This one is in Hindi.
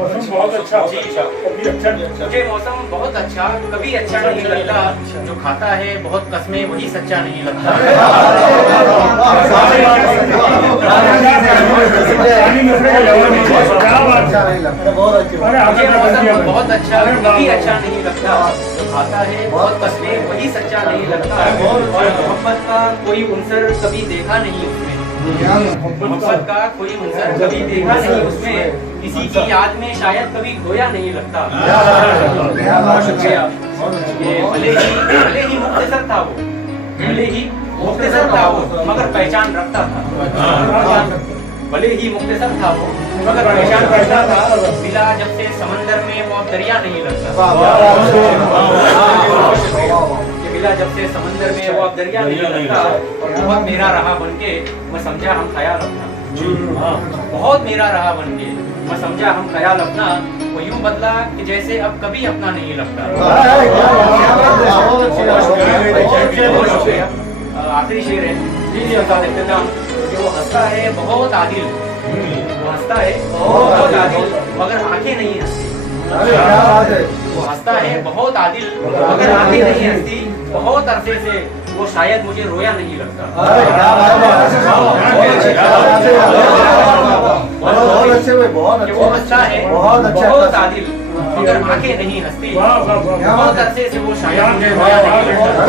बहुत अच्छा जी कभी अच्छा नहीं अच्छा मुझे मौसम बहुत अच्छा कभी अच्छा नहीं लगता। जो खाता है बहुत कस्में वही सच्चा नहीं लगता। मुझे मौसम बहुत अच्छा कभी अच्छा नहीं लगता। जो खाता है बहुत कस्में वही सच्चा नहीं लगता। और मोहब्बत का कोई उनसर कभी देखा नहीं उसमें। मोहब्बत का कोई उनसर कभी देखा नहीं उसमें। किसी की याद में शायद कभी खोया नहीं लगता। ये भले ही मुख्तसर था वो, भले ही मुख्तसर था वो मगर पहचान रखता था। भले ही मुख्तसर था वो मगर पहचान रखता था। मिला जब से समंदर में वो अब दरिया नहीं लगता। मिला जब से समंदर में वो अब दरिया नहीं लगता। और बहुत मेरा रहा बनके मैं समझा हम ख्याल अपना। बहुत मेरा रहा बनके मैं समझा हम ख्याल अपना। वो यूं बदला कि जैसे अब कभी अपना नहीं लगता। आखिरी शेर है जी बता देते थे कि वो हंसता है बहुत आदिल। वो हंसता है बहुत आदिल मगर आंखें नहीं हंसती। वो हंसता है बहुत आदिल मगर आंखें नहीं हंसती। बहुत अरसे से वो शायद मुझे रोया नहीं लगता। वो हंसता है बहुत आदिल मगर आंखें नहीं हंसती। बहुत अरसे से वो शायद मुझे रोया नहीं लगता।